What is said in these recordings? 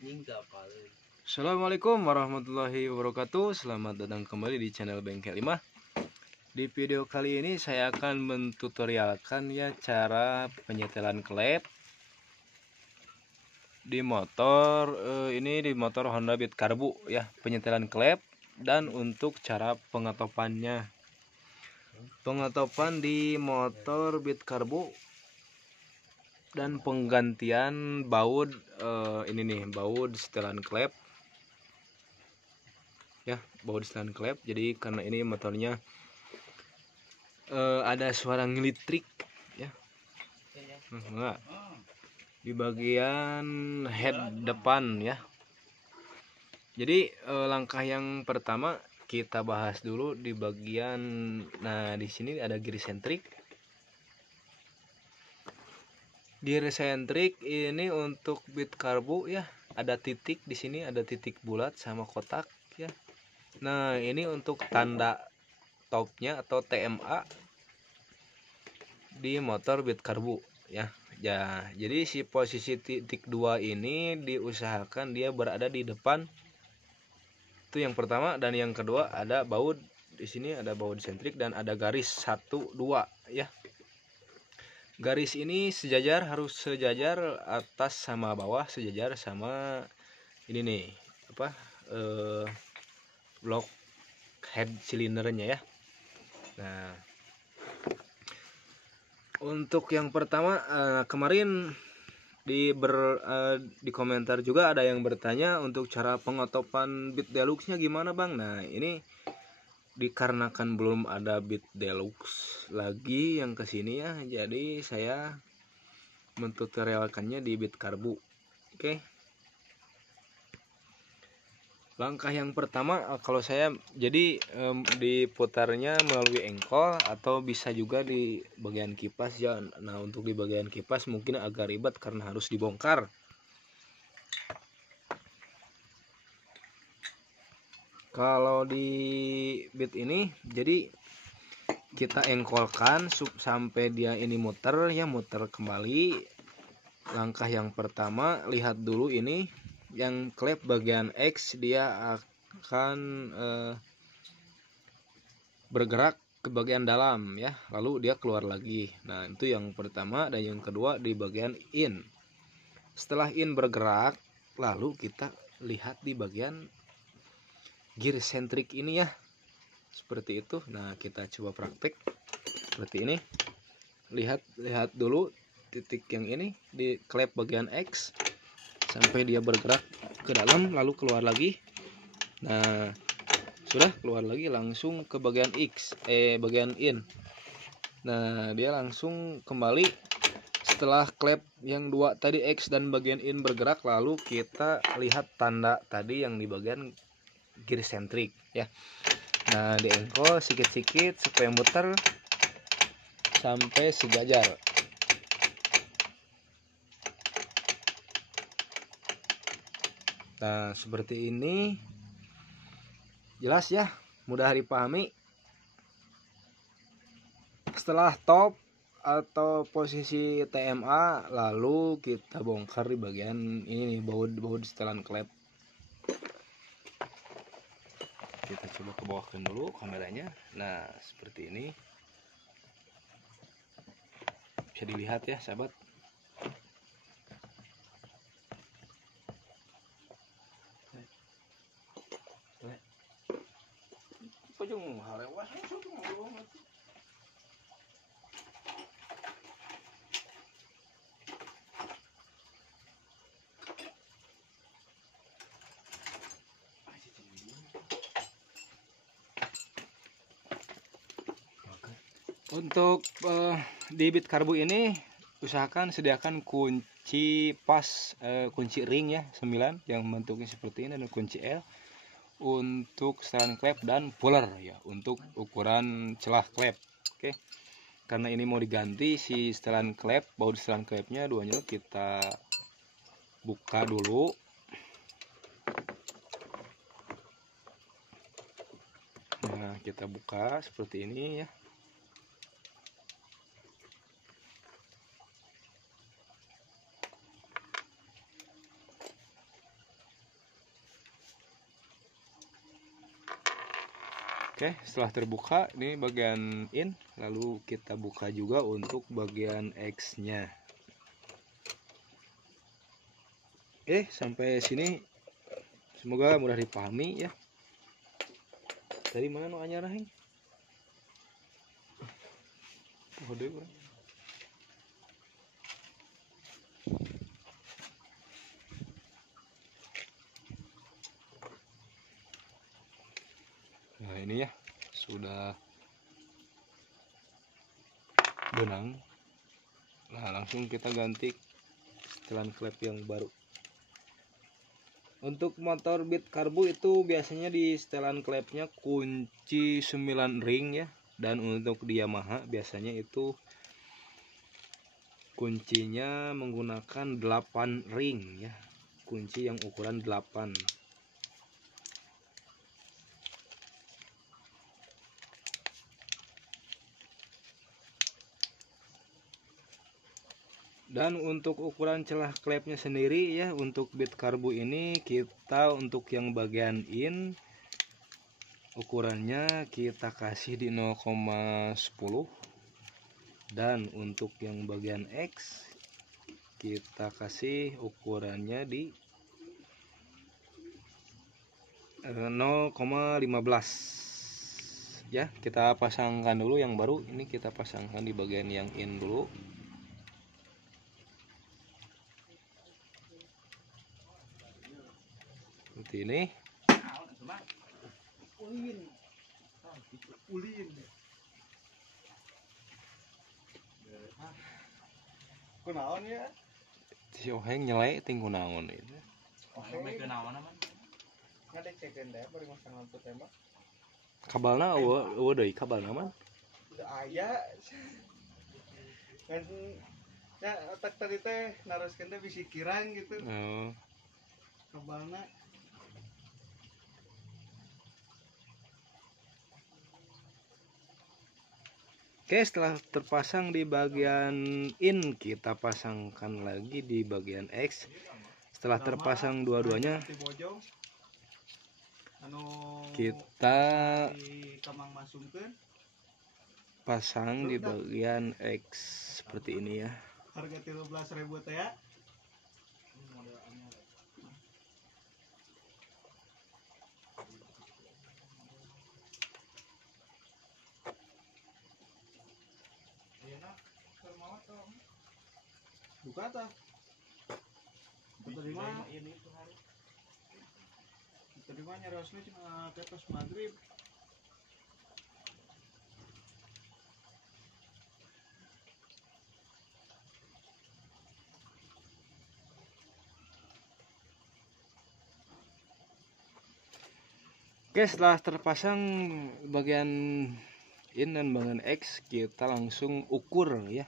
Assalamualaikum warahmatullahi wabarakatuh. Selamat datang kembali di channel Bengkel 5. Di video kali ini saya akan mentutorialkan ya cara penyetelan klep di motor ini di motor Honda Beat Karbu ya, penyetelan klep dan untuk cara pengetopannya. Pengetopan di motor Beat Karbu dan penggantian baut ini nih, baut setelan klep ya, baut setelan klep. Jadi karena ini motornya ada suara ngelitrik ya, enggak di bagian head depan ya. Jadi langkah yang pertama kita bahas dulu di bagian, nah di sini ada gear sentrik. Gear sentrik ini untuk Beat Karbu ya, ada titik di sini, ada titik bulat sama kotak ya. Nah, ini untuk tanda topnya atau TMA di motor Beat Karbu ya. Ya, jadi si posisi titik 2 ini diusahakan dia berada di depan. Itu yang pertama, dan yang kedua ada baut. Di sini ada baut sentrik dan ada garis 1 2 ya. Garis ini sejajar, harus sejajar atas sama bawah, sejajar sama ini nih apa blok head silindernya ya. Nah, untuk yang pertama kemarin di komentar juga ada yang bertanya untuk cara pengotopan Beat Deluxe-nya gimana Bang. Nah, ini dikarenakan belum ada Beat Deluxe lagi yang kesini ya, jadi saya mentutorialkannya di Beat Karbu. Oke. Langkah yang pertama kalau saya jadi diputarnya melalui engkol atau bisa juga di bagian kipas ya. Nah, untuk di bagian kipas mungkin agak ribet karena harus dibongkar. Kalau di Beat ini jadi kita engkolkan sampai dia ini muter ya, muter kembali. Langkah yang pertama, lihat dulu ini yang klep bagian X dia akan bergerak ke bagian dalam ya, lalu dia keluar lagi. Nah, itu yang pertama, dan yang kedua di bagian in. Setelah in bergerak, lalu kita lihat di bagian gear sentrik ini ya, seperti itu. Nah, kita coba praktek seperti ini. Lihat dulu titik yang ini di klep bagian X sampai dia bergerak ke dalam lalu keluar lagi. Nah, sudah keluar lagi langsung ke bagian X bagian in. Nah, dia langsung kembali setelah klep yang dua tadi X dan bagian in bergerak, lalu kita lihat tanda tadi yang di bagian gear sentrik ya. Nah, diengkol sikit-sikit supaya muter sampai sejajar. Nah, seperti ini. Jelas ya, mudah dipahami. Setelah top atau posisi TMA, lalu kita bongkar di bagian ini nih, baut setelan klep. Kita coba ke bawahkan dulu kameranya. Nah, seperti ini. Bisa dilihat ya, sahabat. Untuk di Beat Karbu ini usahakan sediakan kunci pas, kunci ring ya 9 yang bentuknya seperti ini, dan kunci L untuk setelan klep dan puller ya untuk ukuran celah klep. Oke. Karena ini mau diganti si setelan klep, baut setelan klepnya duanya kita buka dulu. Nah, kita buka seperti ini ya. Oke, setelah terbuka ini bagian in, lalu kita buka juga untuk bagian X-nya. Oke, sampai sini semoga mudah dipahami ya. Dari mana nu anyar heng? Oh, deui urang. Nah, ini ya sudah benang. Nah, langsung kita ganti setelan klep yang baru. Untuk motor Beat Karbu itu biasanya di setelan klepnya kunci 9 ring ya. Dan untuk di Yamaha biasanya itu kuncinya menggunakan 8 ring ya. Kunci yang ukuran 8. Dan untuk ukuran celah klepnya sendiri ya, untuk Beat Karbu ini kita untuk yang bagian in ukurannya kita kasih di 0,10, dan untuk yang bagian X kita kasih ukurannya di 0,15 ya. Kita pasangkan dulu yang baru, ini kita pasangkan di bagian yang in dulu. Seperti ini. Kunaon ya? Si Oheng nyelek ting kunaon itu. Ngadecekeun deh bari masang lampu tembak. Kabalna eueuh deui kabalna mah. Udah aya. Kan ya otak tadi teh naroskeun teh bisi kirang gitu. Oh. Kabalna Oke, setelah terpasang di bagian in, kita pasangkan lagi di bagian X. Setelah terpasang dua-duanya, kita pasang di bagian X seperti ini ya. Harga 13.000 teh ya. Buka tah. Terima. Terima nyarosna cina ketos maghrib. Oke, setelah terpasang bagian in dan bagian X, kita langsung ukur ya.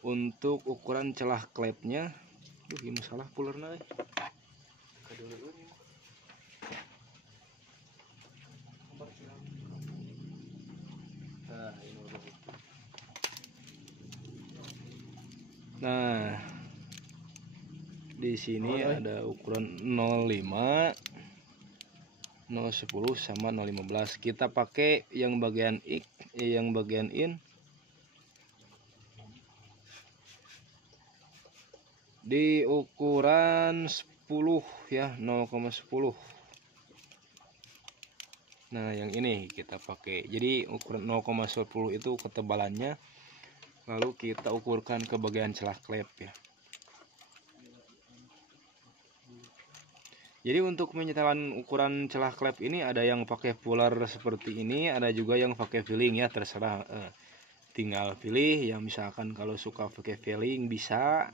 Untuk ukuran celah klepnya, ini masalah pulerna. Nah, di sini ada ukuran 05, 010 sama 015. Kita pakai yang bagian X, yang bagian in di ukuran 10 ya, 0,10. Nah, yang ini kita pakai. Jadi ukuran 0,10 itu ketebalannya. Lalu kita ukurkan ke bagian celah klep ya. Jadi untuk menyetelan ukuran celah klep ini ada yang pakai puller seperti ini, ada juga yang pakai filling ya, terserah. Tinggal pilih yang misalkan kalau suka pakai filling bisa.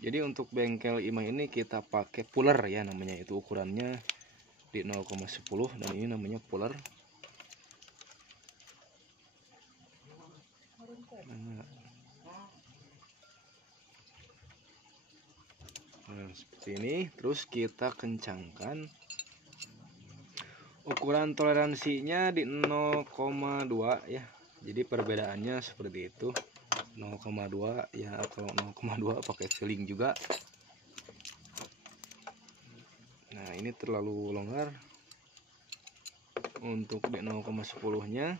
Jadi untuk bengkel imah ini kita pakai puller ya, namanya itu ukurannya di 0,10 dan ini namanya puller. Nah, seperti ini. Terus kita kencangkan. Ukuran toleransinya di 0,2 ya. Jadi perbedaannya seperti itu. 0,2 ya, kalau 0,2 pakai filling juga. Nah, ini terlalu longgar untuk di 0,10 nya.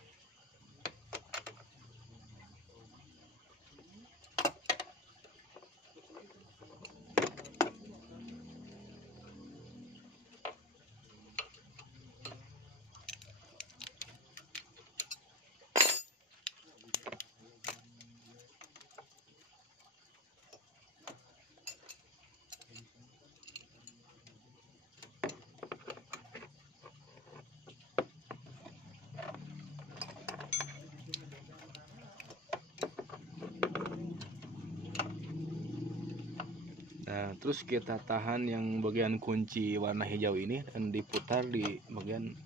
Nah, terus kita tahan yang bagian kunci warna hijau ini dan diputar di bagian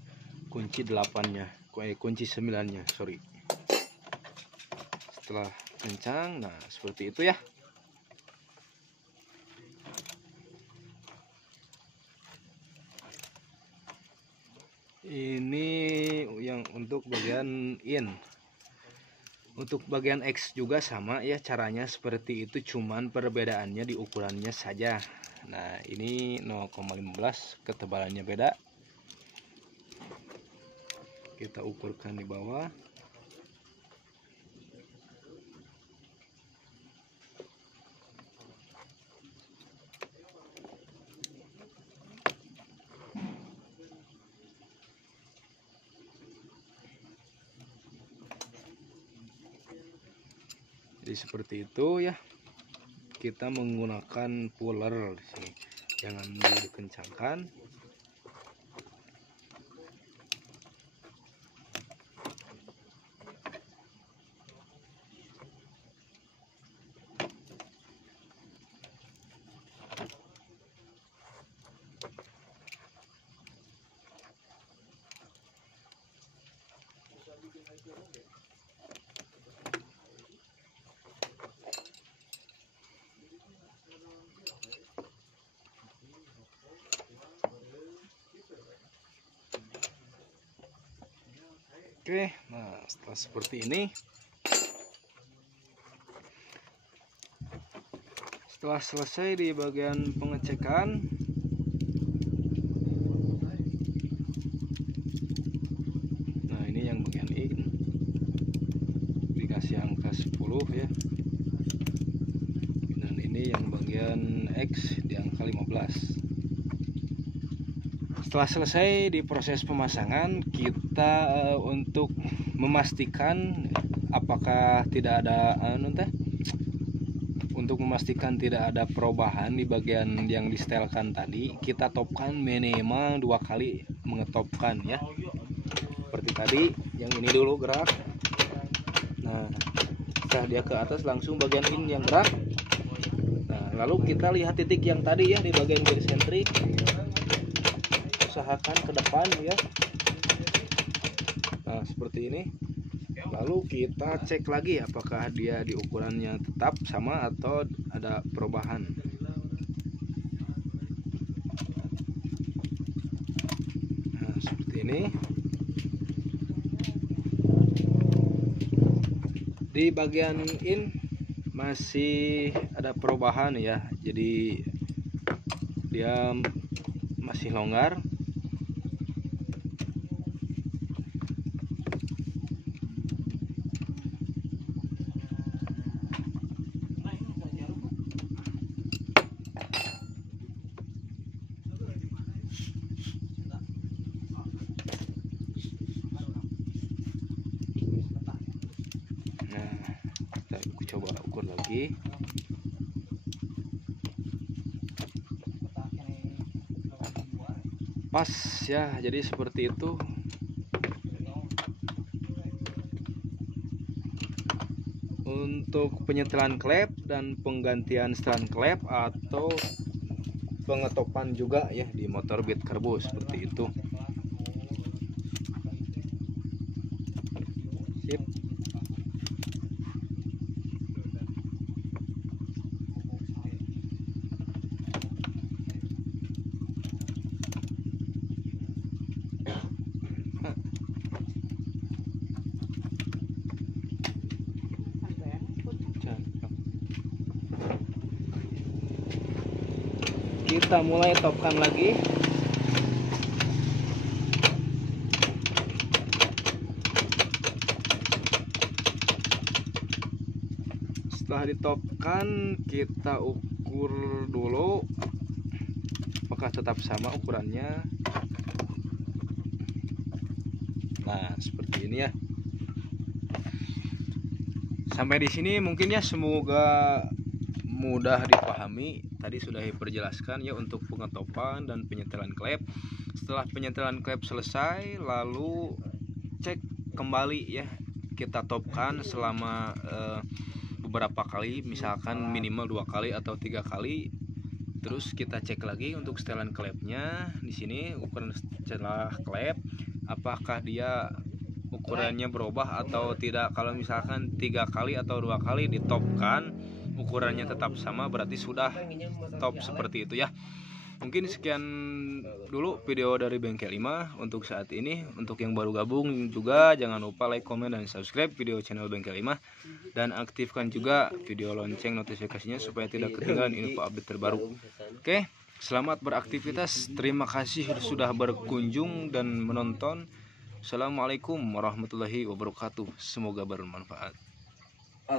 kunci 8-nya, kunci 9-nya, sorry. Setelah kencang, nah seperti itu ya. Ini yang untuk bagian in. Untuk bagian X juga sama ya, caranya seperti itu, cuman perbedaannya di ukurannya saja. Nah, ini 0,15, ketebalannya beda. Kita ukurkan di bawah. Jadi seperti itu ya. Kita menggunakan puller di sini. Jangan dikencangkan. Oke, nah setelah seperti ini, setelah selesai di bagian pengecekan, nah ini yang bagian in dikasih angka 10 ya, dan ini yang bagian X di angka 15. Setelah selesai di proses pemasangan, kita untuk memastikan apakah tidak ada untuk memastikan tidak ada perubahan di bagian yang disetelkan tadi, kita topkan minimal 2 kali mengetopkan ya. Seperti tadi, yang ini dulu gerak. Nah, setelah dia ke atas langsung bagian in yang gerak. Nah, lalu kita lihat titik yang tadi ya di bagian garis sentrik. Usahakan ke depan ya. Nah, seperti ini. Lalu kita cek lagi apakah dia di ukurannya tetap sama atau ada perubahan. Nah, seperti ini. Di bagian in masih ada perubahan ya. Jadi dia masih longgar. Coba ukur lagi. Pas ya, jadi seperti itu. Untuk penyetelan klep dan penggantian setelan klep atau pengetopan juga ya di motor Beat Carbo seperti itu. Sip. Kita mulai topkan lagi. Setelah ditopkan, kita ukur dulu apakah tetap sama ukurannya. Nah, seperti ini ya. Sampai di sini mungkin ya, semoga mudah dipahami. Tadi sudah diperjelaskan ya untuk pengetopan dan penyetelan klep. Setelah penyetelan klep selesai, lalu cek kembali ya. Kita topkan selama beberapa kali, misalkan minimal 2 kali atau 3 kali. Terus kita cek lagi untuk setelan klepnya. Di sini ukuran setelah klep, apakah dia ukurannya berubah atau tidak. Kalau misalkan 3 kali atau 2 kali ditopkan ukurannya tetap sama, berarti sudah top seperti itu ya. Mungkin sekian dulu video dari Bengkel 5 untuk saat ini. Untuk yang baru gabung juga jangan lupa like, komen, dan subscribe video channel Bengkel 5, dan aktifkan juga video lonceng notifikasinya supaya tidak ketinggalan info update terbaru. Oke, selamat beraktivitas. Terima kasih sudah berkunjung dan menonton. Assalamualaikum warahmatullahi wabarakatuh. Semoga bermanfaat.